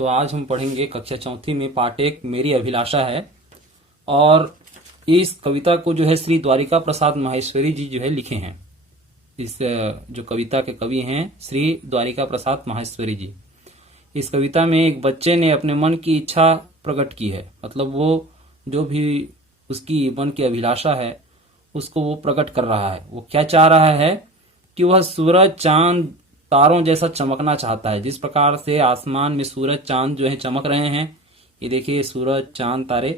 तो आज हम पढ़ेंगे कक्षा चौथी में पाठ 1 मेरी अभिलाषा है। और इस कविता को जो है श्री द्वारिका प्रसाद माहेश्वरी जी जो है लिखे हैं। इस जो कविता के कवि हैं श्री द्वारिका प्रसाद माहेश्वरी जी। इस कविता में एक बच्चे ने अपने मन की इच्छा प्रकट की है, मतलब वो जो भी उसकी मन की अभिलाषा है उसको वो प्रकट कर रहा है। वो क्या चाह रहा है कि वह सूरज चांद तारों जैसा चमकना चाहता है। जिस प्रकार से आसमान में सूरज चांद जो है चमक रहे हैं, ये देखिए सूरज चांद तारे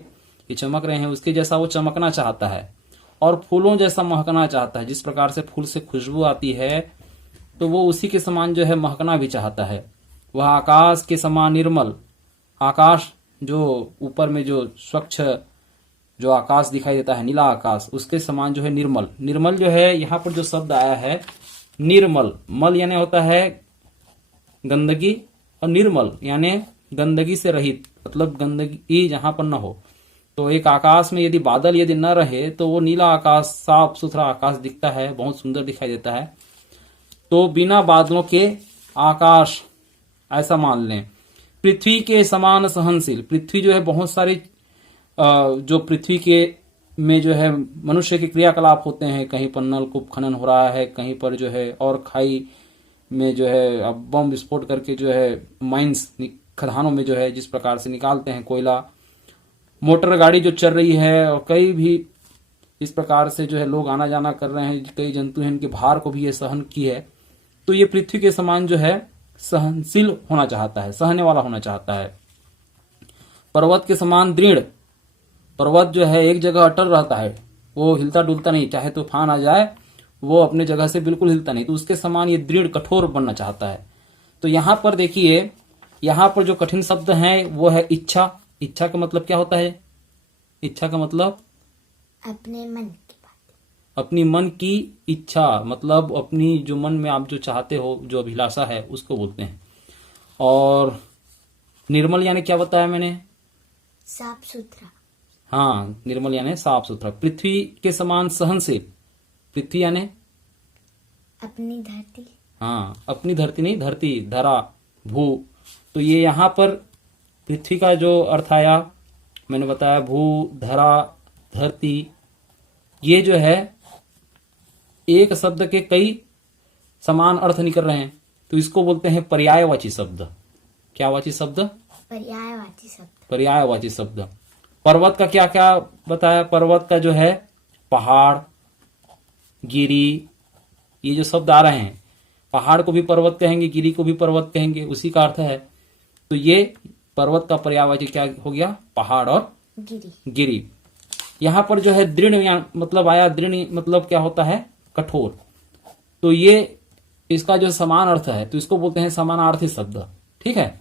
ये चमक रहे हैं, उसके जैसा वो चमकना चाहता है। और फूलों जैसा महकना चाहता है। जिस प्रकार से फूल से खुशबू आती है तो वो उसी के समान जो है महकना भी चाहता है। वह आकाश के समान निर्मल, आकाश जो ऊपर में जो स्वच्छ जो आकाश दिखाई देता है, नीला आकाश, उसके समान जो है निर्मल। निर्मल जो है यहाँ पर जो शब्द आया है निर्मल, मल यानी होता है गंदगी और निर्मल यानी गंदगी से रहित, मतलब गंदगी जहां पर न हो। तो एक आकाश में यदि बादल यदि न रहे तो वो नीला आकाश, साफ सुथरा आकाश दिखता है, बहुत सुंदर दिखाई देता है। तो बिना बादलों के आकाश ऐसा मान लें। पृथ्वी के समान सहनशील, पृथ्वी जो है बहुत सारी जो पृथ्वी के में जो है मनुष्य के क्रियाकलाप होते हैं, कहीं पर नलकूप खनन हो रहा है, कहीं पर जो है और खाई में जो है अब बम विस्फोट करके जो है माइंस खदानों में जो है जिस प्रकार से निकालते हैं कोयला, मोटर गाड़ी जो चल रही है, और कई भी इस प्रकार से जो है लोग आना जाना कर रहे हैं, कई जंतु हैं, इनके भार को भी ये सहन की है। तो ये पृथ्वी के समान जो है सहनशील होना चाहता है, सहने वाला होना चाहता है। पर्वत के समान दृढ़, पर्वत जो है एक जगह अटल रहता है, वो हिलता डुलता नहीं, चाहे तूफान आ जाए वो अपने जगह से बिल्कुल हिलता नहीं। तो उसके समान ये दृढ़ कठोर बनना चाहता है। तो यहां पर देखिए, यहां पर जो कठिन शब्द है वो है इच्छा। इच्छा का मतलब क्या होता है? इच्छा का मतलब अपने मन की बात, अपनी मन की इच्छा, मतलब अपनी जो मन में आप जो चाहते हो, जो अभिलाषा है उसको बोलते हैं। और निर्मल यानी क्या बताया मैंने? साफ सुथरा। हाँ, निर्मल यानी साफ सुथरा। पृथ्वी के समान सहनशील, पृथ्वी यानी अपनी धरती। हाँ, अपनी धरती नहीं, धरती, धरा, भू। तो ये यहाँ पर पृथ्वी का जो अर्थ आया मैंने बताया, भू, धरा, धरती, ये जो है एक शब्द के कई समान अर्थ निकल रहे हैं। तो इसको बोलते हैं पर्यायवाची शब्द। क्या वाची शब्द? पर्यायवाची शब्द। पर्यायवाची शब्द। पर्वत का क्या क्या बताया? पर्वत का जो है पहाड़, गिरी, ये जो शब्द आ रहे हैं, पहाड़ को भी पर्वत कहेंगे, गिरी को भी पर्वत कहेंगे, उसी का अर्थ है। तो ये पर्वत का पर्यायवाची क्या हो गया? पहाड़ और गिरी। यहां पर जो है दृढ़ मतलब आया, दृढ़ मतलब क्या होता है? कठोर। तो ये इसका जो समान अर्थ है तो इसको बोलते हैं समानार्थी शब्द। ठीक है,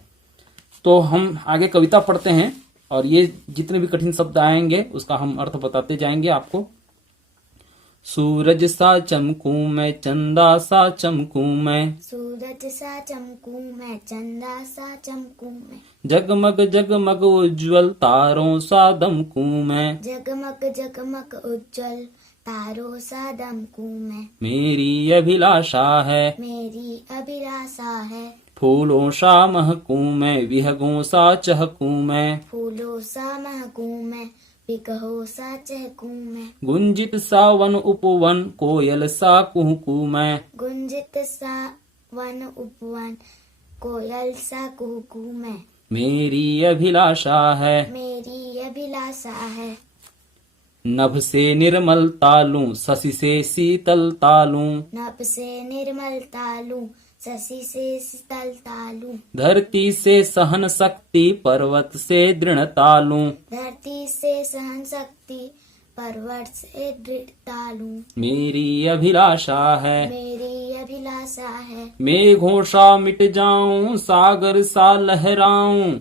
तो हम आगे कविता पढ़ते हैं और ये जितने भी कठिन शब्द आएंगे उसका हम अर्थ बताते जाएंगे आपको। सूरज सा चमकूं मैं, चंदा सा चमकूं मैं, सूरज सा चमकूं मैं, चंदा सा चमकूं मैं, जगमग जगमग उज्ज्वल तारों सा दमकूं मैं, जगमग जगमग उज्जवल तारों सा दमकूं मैं। मेरी अभिलाषा है, मेरी अभिलाषा है, फूलों सा महकूं मैं, विहगों सा चहकूं मैं, फूलों सा महकूं मैं, विकहों सा चहकूं मैं, गुंजित सा वन उपवन, कोयल सा कुहकूं मैं, गुंजित सा वन उपवन, कोयल सा कुहकूं मैं। मेरी अभिलाषा है, मेरी अभिलाषा है, नभ से निर्मल तालू, शशि से शीतल तालू, नभ से निर्मल तालू, शशि से शीतल तालू, धरती से सहन शक्ति, पर्वत से दृढ़ तालू, धरती से सहन शक्ति, पर्वत से दृढ़ तालू। मेरी अभिलाषा है, मेरी अभिलाषा है, मेघों सा मिट जाऊं, सागर सा लहराऊं,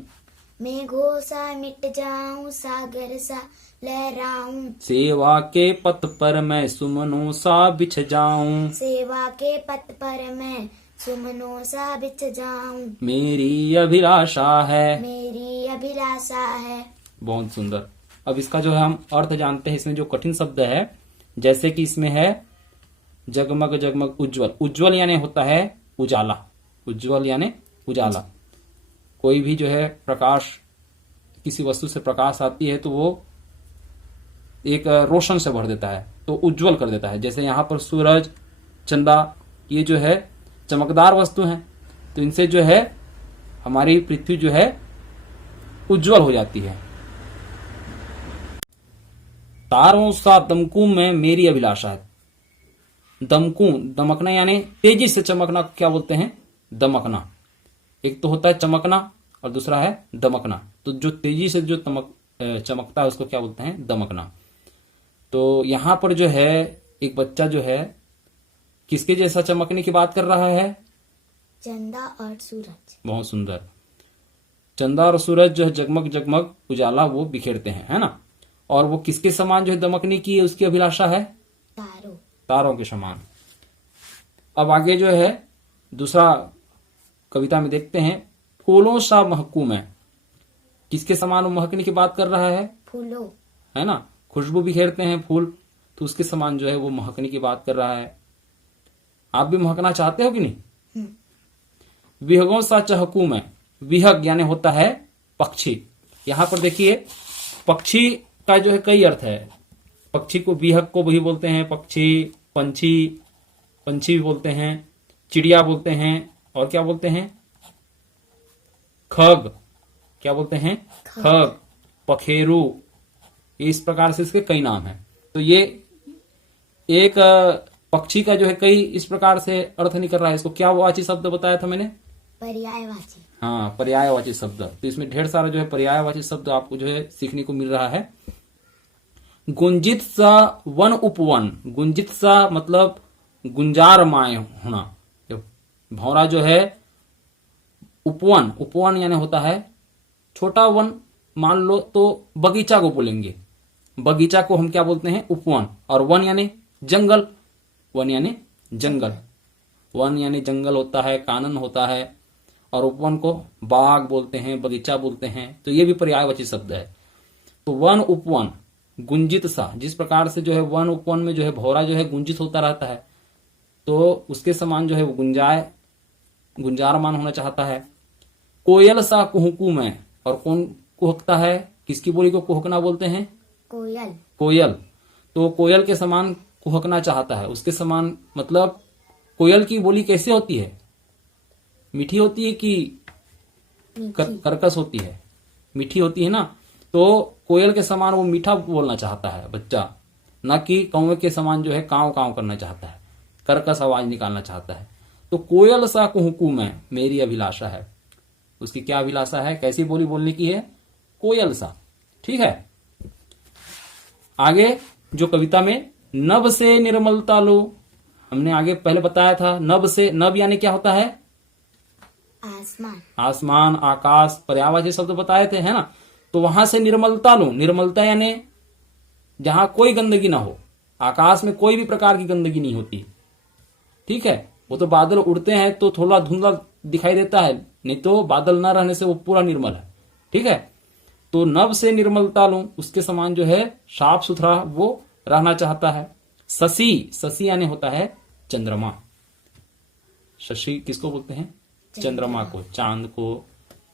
मेघों सा मिट जाऊं, सागर सा लहराऊं, सेवा के पथ पर मैं सुमनों सा बिछ जाऊं, सेवा के पथ पर मैं सुमनों सा बिछ जाऊं। मेरी अभिलाषा है। मेरी अभिलाषा है। बहुत सुंदर। अब इसका जो है हम अर्थ जानते हैं। इसमें जो कठिन शब्द है, जैसे कि इसमें है जगमग जगमग उज्जवल। उज्जवल यानी होता है उजाला, उज्जवल यानी उजाला। कोई भी जो है प्रकाश, किसी वस्तु से प्रकाश आती है तो वो एक रोशन से भर देता है, तो उज्जवल कर देता है। जैसे यहाँ पर सूरज, चंदा, ये जो है चमकदार वस्तु हैं, तो इनसे जो है हमारी पृथ्वी जो है उज्जवल हो जाती है। तारों सा दमकू में मेरी अभिलाषा है। दमकू, दमकना यानी तेजी से चमकना को क्या बोलते हैं? दमकना। एक तो होता है चमकना और दूसरा है दमकना। तो जो तेजी से जो चमकता है उसको क्या बोलते हैं? दमकना। तो यहां पर जो है एक बच्चा जो है किसके जैसा चमकने की बात कर रहा है? चंदा और सूरज। बहुत सुंदर। चंदा और सूरज जो है जगमग जगमग उजाला वो बिखेरते हैं, है ना। और वो किसके समान जो है दमकने की उसकी अभिलाषा है? तारों। तारों के समान। अब आगे जो है दूसरा कविता में देखते हैं, फूलों सा महकू में। किसके समान वो महकने की बात कर रहा है? फूलों, है ना। खुशबू बिखेरते हैं फूल, तो उसके समान जो है वो महकने की बात कर रहा है। आप भी महकना चाहते हो कि नहीं? विहगों सा चहकू में। विहग यानी होता है पक्षी। यहां पर देखिए पक्षी का जो है कई अर्थ है। पक्षी को विहग को भी बोलते हैं, पक्षी, पंछी, पंछी भी बोलते हैं, चिड़िया बोलते हैं, और क्या बोलते हैं? खग। क्या बोलते हैं? खग, पखेरु। इस प्रकार से इसके कई नाम हैं। तो ये एक पक्षी का जो है कई इस प्रकार से अर्थ निकल रहा है। इसको क्या वाची शब्द बताया था मैंने? पर्यायवाची। हाँ, पर्यायवाची शब्द। तो इसमें ढेर सारा जो है पर्यायवाची शब्द आपको जो है सीखने को मिल रहा है। गुंजित सा वन उपवन। गुंजित सा मतलब गुंजारमय होना। भौरा जो है उपवन, उपवन यानी होता है छोटा वन। मान लो तो बगीचा को बोलेंगे, बगीचा को हम क्या बोलते हैं? उपवन। और वन यानी जंगल। वन यानी जंगल। वन यानी जंगल होता है, कानन होता है। और उपवन को बाग बोलते हैं, बगीचा बोलते हैं। तो ये भी पर्यायवाची शब्द है। तो वन उपवन, गुंजित सा, जिस प्रकार से जो है वन उपवन में जो है भौरा जो है गुंजित होता रहता है, तो उसके समान जो है वो गुंजारमान होना चाहता है। कोयल सा कुहकू में। और कौन कुहकता है? किसकी बोली को कुहकना बोलते हैं? कोयल। कोयल। तो कोयल के समान कुहकना चाहता है, उसके समान। मतलब कोयल की बोली कैसे होती है? मीठी होती है कि कर्कश होती है? मीठी होती है ना। तो कोयल के समान वो मीठा बोलना चाहता है बच्चा, ना कि कौवे के समान जो है काव काव करना चाहता है, कर्कश आवाज निकालना चाहता है। तो कोयल सा कुहकू में मेरी अभिलाषा है। उसकी क्या अभिलाषा है? कैसी बोली बोलने की है? कोयल सा। ठीक है। आगे जो कविता में नभ से निर्मलता लो, हमने आगे पहले बताया था। नभ से, नभ यानी क्या होता है? आसमान। आसमान, आकाश, पर्यायवाची शब्द बताए थे, है ना। तो वहां से निर्मलता लो। निर्मलता यानी जहां कोई गंदगी ना हो। आकाश में कोई भी प्रकार की गंदगी नहीं होती। ठीक है। वो तो बादल उड़ते हैं तो थोड़ा धुंधला दिखाई देता है, नहीं तो बादल ना रहने से वो पूरा निर्मल है। ठीक है। तो नभ से निर्मलता लूं, उसके समान जो है साफ सुथरा वो रहना चाहता है। शशि, शशि यानी होता है चंद्रमा। शशि किसको बोलते हैं? चंद्रमा को, चांद को।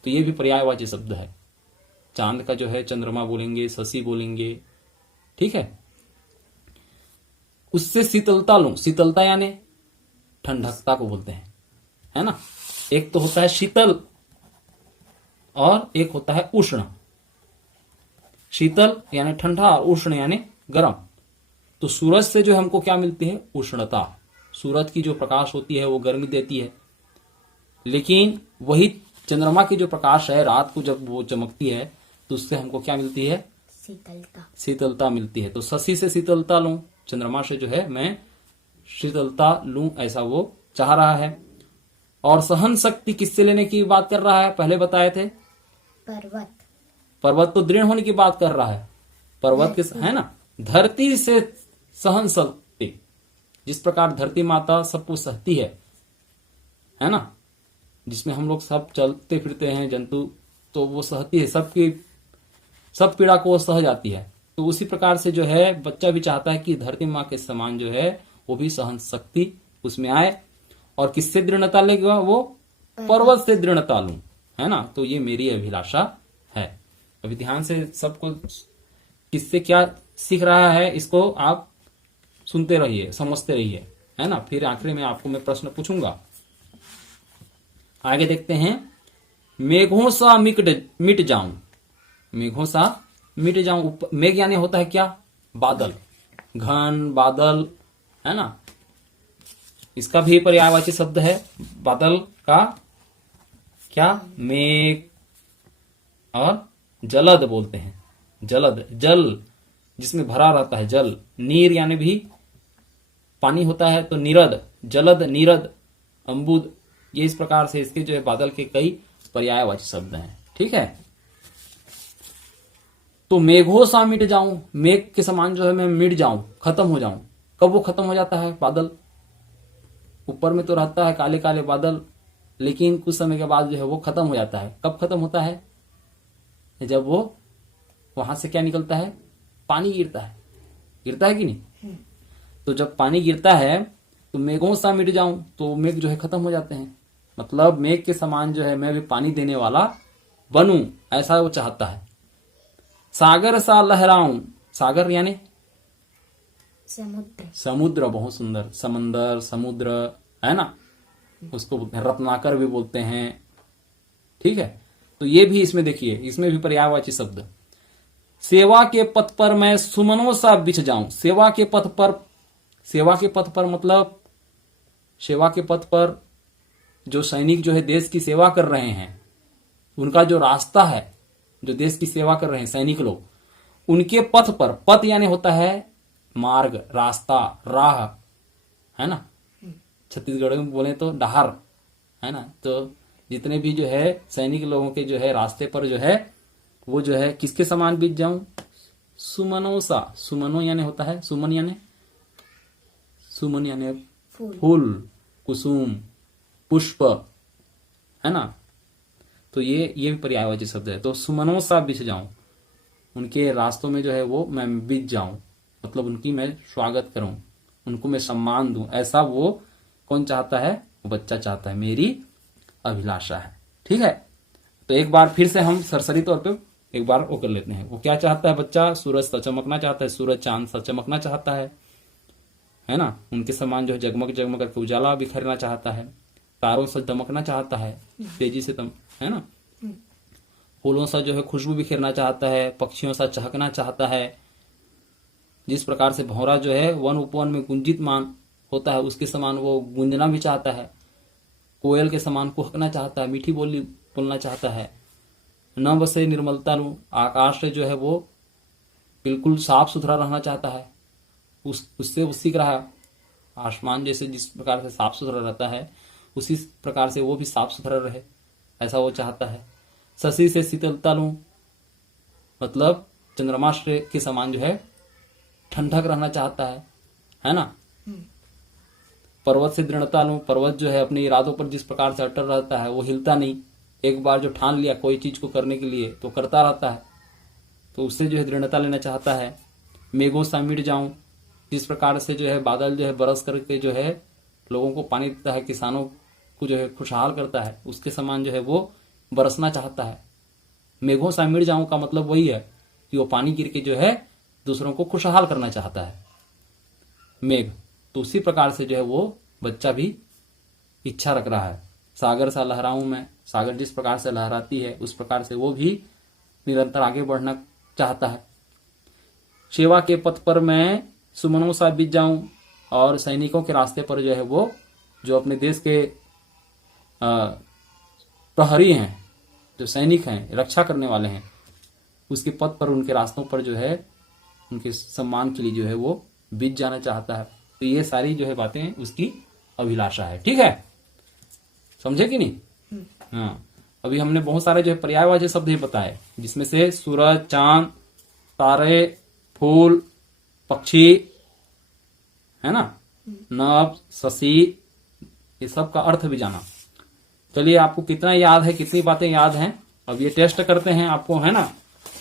तो ये भी पर्यायवाची शब्द है। चांद का जो है चंद्रमा बोलेंगे, शशि बोलेंगे। ठीक है। उससे शीतलता लूं। शीतलता यानी ठंडकता को बोलते हैं, है ना। एक तो होता है शीतल और एक होता है उष्ण। शीतल यानी ठंडा और उष्ण यानी गर्म। तो सूरज से जो हमको क्या मिलती है? उष्णता। सूरज की जो प्रकाश होती है वो गर्मी देती है, लेकिन वही चंद्रमा की जो प्रकाश है रात को जब वो चमकती है तो उससे हमको क्या मिलती है? शीतलता। शीतलता मिलती है। तो शशि से शीतलता लूं, चंद्रमा से जो है मैं शीतलता लूं, ऐसा वो चाह रहा है। और सहन शक्ति किससे लेने की बात कर रहा है? पहले बताए थे पर्वत। पर्वत तो दृढ़ होने की बात कर रहा है। पर्वत के, है ना। धरती से सहन शक्ति, जिस प्रकार धरती माता सबको सहती है ना। जिसमें हम लोग सब चलते फिरते हैं जंतु, तो वो सहती है, सबकी सब पीड़ा को वो सह जाती है। तो उसी प्रकार से जो है बच्चा भी चाहता है कि धरती माँ के समान जो है वो भी सहन शक्ति उसमें आए। और किससे दृढ़ता लेगा वो? पर्वत से दृढ़ता लूं। है ना, तो ये मेरी अभिलाषा है। अभी ध्यान से सबको किससे क्या सीख रहा है इसको आप सुनते रहिए, समझते रहिए, है ना। फिर आखिरी में आपको मैं प्रश्न पूछूंगा। आगे देखते हैं। मेघों सा मिट जाऊं, मेघों सा मिट जाऊं। मेघ यानी होता है क्या, बादल, घन बादल, है ना। इसका भी पर्यायवाची शब्द है बादल का क्या, मेघ। और जलद बोलते हैं, जलद, जल जिसमें भरा रहता है, जल। नीर यानी भी पानी होता है, तो नीरद, जलद, नीरद, अम्बुद, ये इस प्रकार से इसके जो है बादल के कई पर्यायवाची शब्द हैं। ठीक है। तो मेघों सा मिट जाऊं, मेघ के समान जो है मैं मिट जाऊं, खत्म हो जाऊं। कब वो खत्म हो जाता है बादल, ऊपर में तो रहता है काले काले बादल, लेकिन कुछ समय के बाद जो है वो खत्म हो जाता है। कब खत्म होता है, जब वो वहां से क्या निकलता है, पानी गिरता है, गिरता है कि नहीं। तो जब पानी गिरता है तो मेघों सा मिट जाऊं, तो मेघ जो है खत्म हो जाते हैं। मतलब मेघ के समान जो है मैं भी पानी देने वाला बनूं, ऐसा वो चाहता है। सागर सा लहराऊं, सागर यानी समुद्र, समुद्र, बहुत सुंदर, समंदर, समुद्र, है ना, उसको बोलते हैं रत्नाकर भी बोलते हैं। ठीक है। तो ये भी इसमें देखिए, इसमें भी पर्यायवाची शब्द। सेवा के पथ पर मैं सुमनों सा बिछ जाऊं, सेवा के पथ पर, सेवा के पथ पर मतलब सेवा के पथ पर जो सैनिक जो है देश की सेवा कर रहे हैं, उनका जो रास्ता है, जो देश की सेवा कर रहे हैं सैनिक लोग, उनके पथ पर, पथ यानी होता है मार्ग, रास्ता, राह, है ना। छत्तीसगढ़ में बोले तो डहार, है ना। तो जितने भी जो है सैनिक लोगों के जो है रास्ते पर जो है वो जो है किसके समान बीत जाऊं, सुमनों सा, सुमनो यानी होता है सुमन, यानी सुमन यानी फूल, कुसुम, पुष्प, है ना। तो ये भी पर्यायवाची शब्द है। तो सुमनों सा बिछ जाऊं, उनके रास्तों में जो है वो मैं बीत जाऊं, मतलब उनकी मैं स्वागत करूं, उनको मैं सम्मान दूं, ऐसा वो कौन चाहता है, वो बच्चा चाहता है, मेरी अभिलाषा है। ठीक है। तो एक बार फिर से हम सरसरी तौर पे एक बार वो कर लेते हैं। वो क्या चाहता है बच्चा, सूरज सा चमकना चाहता है, सूरज चांद सा चमकना चाहता है ना। उनके समान जो है जगमग जगमग करके उजाला बिखरना चाहता है, तारों से दमकना चाहता है, तेजी से है ना। फूलों सा जो है खुशबू बिखेरना चाहता है, पक्षियों सा चहकना चाहता है। जिस प्रकार से भौरा जो है वन उपवन में गुंजित मान होता है, उसके समान वो गूंजना भी चाहता है। कोयल के समान कुहकना चाहता है, मीठी बोली बोलना चाहता है। न बसे निर्मलता नु, आकाश से जो है वो बिल्कुल साफ सुथरा रहना चाहता है, उससे वो सीख रहा है। आसमान जैसे जिस प्रकार से साफ सुथरा रहता है, उसी प्रकार से वो भी साफ सुथरा रहे, ऐसा वो चाहता है। शशि से शीतलता लूं, मतलब चंद्रमा के समान जो है ठंडक रहना चाहता है ना। पर्वत से दृढ़ता लूं, पर्वत जो है अपने इरादों पर जिस प्रकार से अटल रहता है, वो हिलता नहीं। एक बार जो ठान लिया कोई चीज को करने के लिए तो करता रहता है, तो उससे जो है दृढ़ता लेना चाहता है। मेघों सा मिट जाऊं, जिस प्रकार से जो है बादल जो है बरस करके जो है लोगों को पानी देता है, किसानों को जो है खुशहाल करता है, उसके समान जो है वो बरसना चाहता है। मेघों सा मिट जाऊं का मतलब वही है कि वो पानी गिर के जो है दूसरों को खुशहाल करना चाहता है, मेघ। तो उसी प्रकार से जो है वो बच्चा भी इच्छा रख रहा है। सागर सा लहराऊं मैं, सागर जिस प्रकार से लहराती है उस प्रकार से वो भी निरंतर आगे बढ़ना चाहता है। सेवा के पथ पर मैं सुमनों सा बीत जाऊं, और सैनिकों के रास्ते पर जो है वो जो अपने देश के प्रहरी हैं, जो सैनिक हैं, रक्षा करने वाले हैं, उसके पथ पर, उनके रास्तों पर जो है उनके सम्मान के लिए जो है वो बीत जाना चाहता है। तो ये सारी जो है बातें उसकी अभिलाषा है। ठीक है, समझे कि नहीं। हाँ, अभी हमने बहुत सारे जो है पर्यायवाची शब्द ही बताए, जिसमें से सूरज, चांद, तारे, फूल, पक्षी, है ना, नभ, शशि, ये सब का अर्थ भी जाना। चलिए, आपको कितना याद है, कितनी बातें याद हैं, अब ये टेस्ट करते हैं आपको, है ना,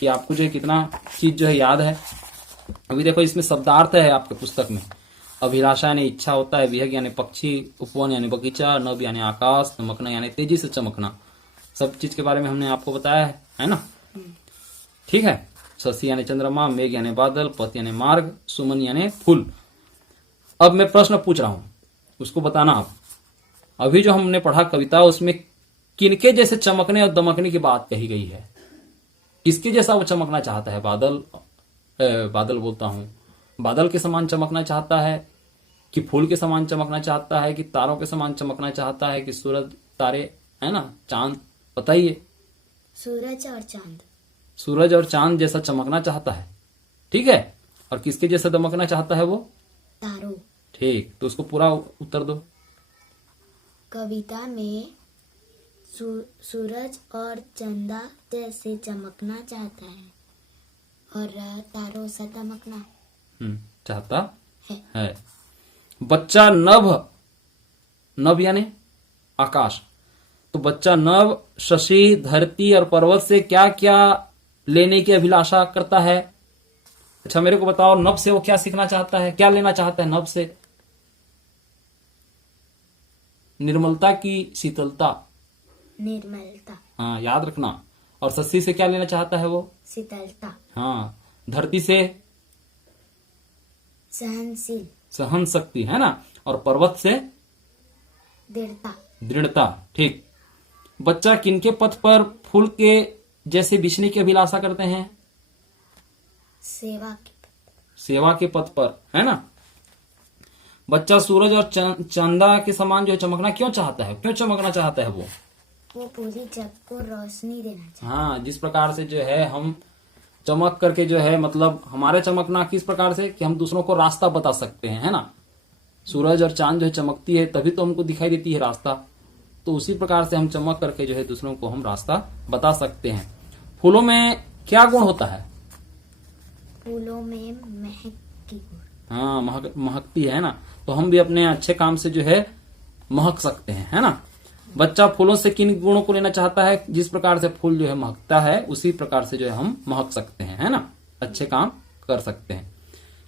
कि आपको जो है कितना चीज जो है याद है। अभी देखो, इसमें शब्दार्थ है आपके पुस्तक में। अभिलाषा यानी इच्छा होता है, विहग यानी पक्षी, उपवन यानी बगीचा, नभ यानी आकाश, चमकना यानी तेजी से चमकना, सब चीज के बारे में हमने आपको बताया है ना। ठीक है। शशि यानी चंद्रमा, मेघ यानी बादल, पथ यानी मार्ग, सुमन यानी फूल। अब मैं प्रश्न पूछ रहा हूं, उसको बताना आप। अभी जो हमने पढ़ा कविता, उसमें किनके जैसे चमकने और दमकने की बात कही गई है? किसके जैसा वो चमकना चाहता है? बादल बोलता हूं, बादल के समान चमकना चाहता है कि फूल के समान चमकना चाहता है कि तारों के समान चमकना चाहता है कि सूरज तारे, है ना, चांद? बताइए। सूरज और चांद। सूरज और चांद जैसा चमकना चाहता है, ठीक है। और किसके जैसा दमकना चाहता है वो? तारों। ठीक, तो उसको पूरा उत्तर दो। कविता में सूरज और चंदा जैसे चमकना चाहता है और तारों सा दमकना चाहता है। बच्चा नभ यानी आकाश, तो बच्चा नभ, शशि, धरती और पर्वत से क्या क्या लेने की अभिलाषा करता है? अच्छा मेरे को बताओ, नभ से वो क्या सीखना चाहता है, क्या लेना चाहता है नभ से? निर्मलता की शीतलता। निर्मलता। हाँ, याद रखना। और शशि से क्या लेना चाहता है वो? शीतलता। हाँ। धरती से? सहनशील। सहन शक्ति, है ना। और पर्वत से? दृढ़ता। दृढ़ता। ठीक। बच्चा किनके पथ पर फूल के जैसे बिछने की अभिलाषा करते हैं? सेवा के सेवा के पथ पर, है ना। बच्चा सूरज और चंदा के समान जो है चमकना क्यों चाहता है? क्यों चमकना चाहता है वो पूरी जग को रोशनी देना चाहता है। हाँ, जिस प्रकार से जो है हम चमक करके जो है, मतलब हमारे चमकना किस प्रकार से कि हम दूसरों को रास्ता बता सकते हैं, है ना। सूरज और चांद जो है चमकती है तभी तो हमको दिखाई देती है रास्ता, तो उसी प्रकार से हम चमक करके जो है दूसरों को हम रास्ता बता सकते हैं। फूलों में क्या गुण होता है? फूलों में महक की गुण। हाँ, महकती है ना, तो हम भी अपने अच्छे काम से जो है महक सकते हैं, है ना। बच्चा फूलों से किन गुणों को लेना चाहता है? जिस प्रकार से फूल जो है महकता है उसी प्रकार से जो है हम महक सकते हैं, है ना, अच्छे काम कर सकते हैं।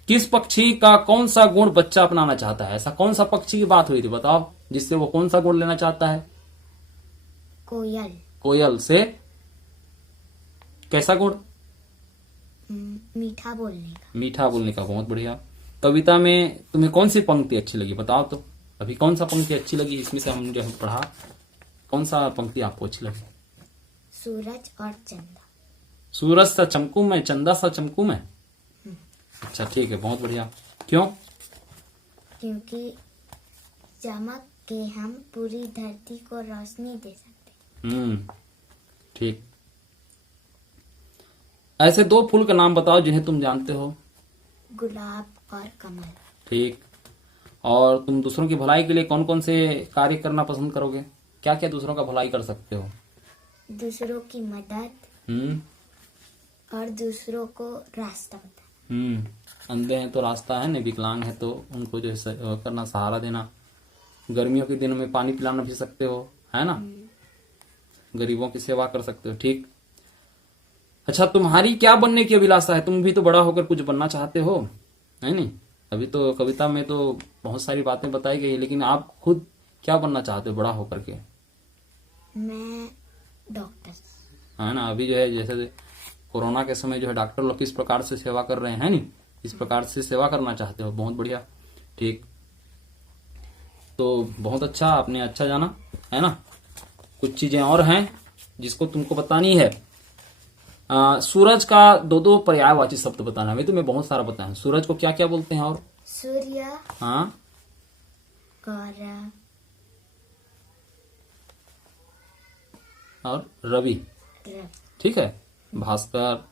किस पक्षी का कौन सा गुण बच्चा अपनाना चाहता है? ऐसा कौन सा पक्षी की बात हुई थी बताओ, जिससे वो कौन सा गुण लेना चाहता है? कोयल। कोयल से कैसा गुण? मीठा बोलने का। मीठा बोलने का, बहुत बढ़िया। कविता में तुम्हें कौन सी पंक्ति अच्छी लगी बताओ तो। अभी कौन सा पंक्ति अच्छी लगी इसमें से हम जो है पढ़ा, कौन सा पंक्ति आपको अच्छी लगी? सूरज और चंदा। सूरज सा चमकू मैं, चंदा सा चमकू मैं। अच्छा ठीक है, बहुत बढ़िया। क्यों? क्योंकि चमक के हम पूरी धरती को रोशनी दे सकते हैं। ठीक। ऐसे दो फूल का नाम बताओ जिन्हें तुम जानते हो। गुलाब और कमल। ठीक। और तुम दूसरों की भलाई के लिए कौन कौन से कार्य करना पसंद करोगे? क्या क्या दूसरों का भलाई कर सकते हो? दूसरों की मदद और दूसरों को रास्ता बताना। अंधे हैं तो रास्ता है, नहीं विकलांग है तो उनको जो है करना, सहारा देना। गर्मियों के दिनों में पानी पिलाना भी सकते हो, है ना। गरीबों की सेवा कर सकते हो। ठीक। अच्छा, तुम्हारी क्या बनने की अभिलाषा है? तुम भी तो बड़ा होकर कुछ बनना चाहते हो, है नहीं? अभी तो कविता में तो बहुत सारी बातें बताई गई, लेकिन आप खुद क्या बनना चाहते हो बड़ा होकर के? मैं डॉक्टर। है ना। अभी जो है जैसे कोरोना के समय जो है डॉक्टर लोग किस प्रकार से सेवा कर रहे हैं, नहीं, इस प्रकार से सेवा करना चाहते हो, बहुत बढ़िया। ठीक। तो बहुत अच्छा, आपने अच्छा जाना, है ना। कुछ चीजें और हैं जिसको तुमको बतानी है। सूरज का दो दो पर्यायवाची शब्द बताना है। तो मैं बहुत सारा बताया, सूरज को क्या क्या बोलते हैं? और सूर्य। हाँ, और रवि। ठीक है। भास्कर,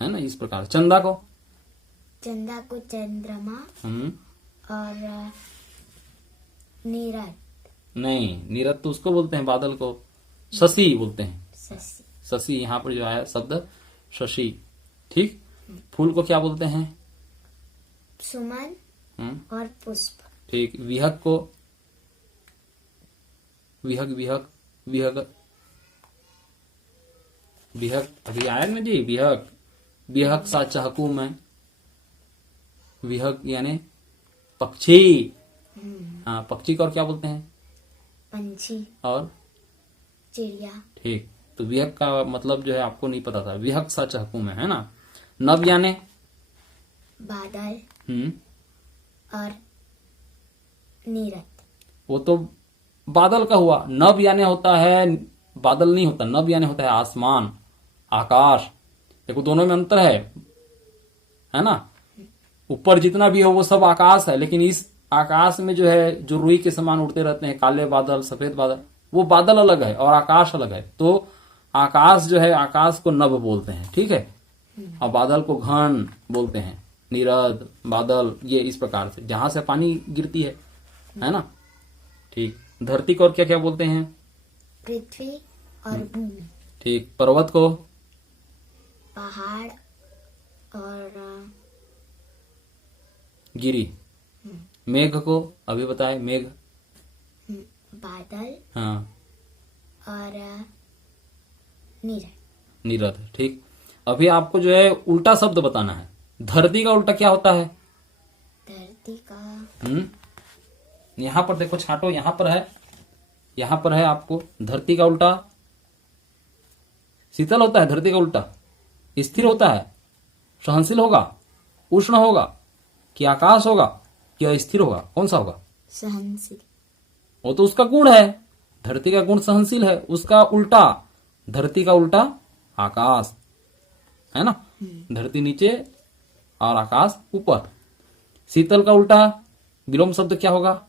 है ना, इस प्रकार। चंदा को चंद्रमा। और नीरद। नहीं, नीरद तो उसको बोलते हैं, बादल को शशि बोलते हैं। शशि। शशि यहाँ पर जो आया शब्द शशि। ठीक। फूल को क्या बोलते हैं? सुमन और पुष्प। ठीक। विहग को? विहग अभी आया ना जी, विहग सा चहकू मैं। विहग यानी पक्षी। हाँ, पक्षी को और क्या बोलते हैं? पंछी। और चिड़िया। ठीक, तो विहग का मतलब जो है आपको नहीं पता था, विहग सच हुकुम है ना। नभ यानी बादल और नीरद। वो तो बादल का हुआ। नभ यानी होता है, बादल नहीं होता, नभ यानी होता है आसमान, आकाश। देखो दोनों में अंतर है ना। ऊपर जितना भी हो वो सब आकाश है, लेकिन इस आकाश में जो है जो रुई के समान उड़ते रहते हैं काले बादल, सफेद बादल, वो बादल अलग है और आकाश अलग है। तो आकाश जो है, आकाश को नभ बोलते हैं, ठीक है। और बादल को घन बोलते हैं, नीरद, बादल, ये इस प्रकार से जहां से पानी गिरती है ना। ठीक, धरती को और क्या क्या बोलते हैं? पृथ्वी और भूमि। ठीक, पर्वत को? पहाड़ और गिरी। मेघ को अभी बताए, मेघ बादल हाँ, और नीरद। नीरद। ठीक, अभी आपको जो है उल्टा शब्द बताना है। धरती का उल्टा क्या होता है? धरती का यहां पर देखो, छाटो, यहां पर है आपको। धरती का उल्टा शीतल होता है, धरती का उल्टा स्थिर होता है, सहनशील होगा, उष्ण होगा, कि आकाश होगा, कि स्थिर होगा, कौन सा होगा? सहनशील। वो तो उसका गुण है, धरती का गुण सहनशील है। उसका उल्टा, धरती का उल्टा आकाश है ना। धरती नीचे और आकाश ऊपर। शीतल का उल्टा विलोम शब्द क्या होगा?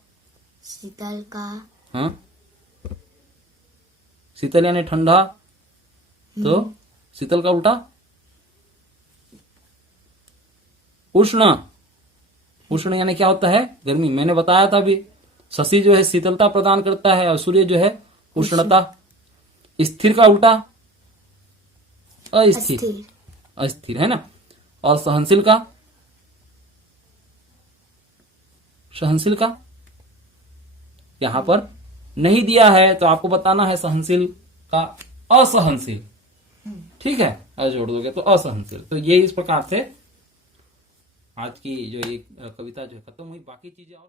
शीतल का हाँ, शीतल यानी ठंडा, तो शीतल का उल्टा उष्ण। उष्ण यानी क्या होता है? गर्मी। मैंने बताया था अभी, शशि जो है शीतलता प्रदान करता है और सूर्य जो है उष्णता। स्थिर का उल्टा अस्थिर, अस्थिर है ना। और सहनशील का? सहनशील का यहां पर नहीं दिया है, तो आपको बताना है सहनशील का असहनशील। ठीक है, जोड़ दोगे तो असहनशील। तो ये इस प्रकार से आज की जो एक कविता जो है खत्म हुई। बाकी चीजें और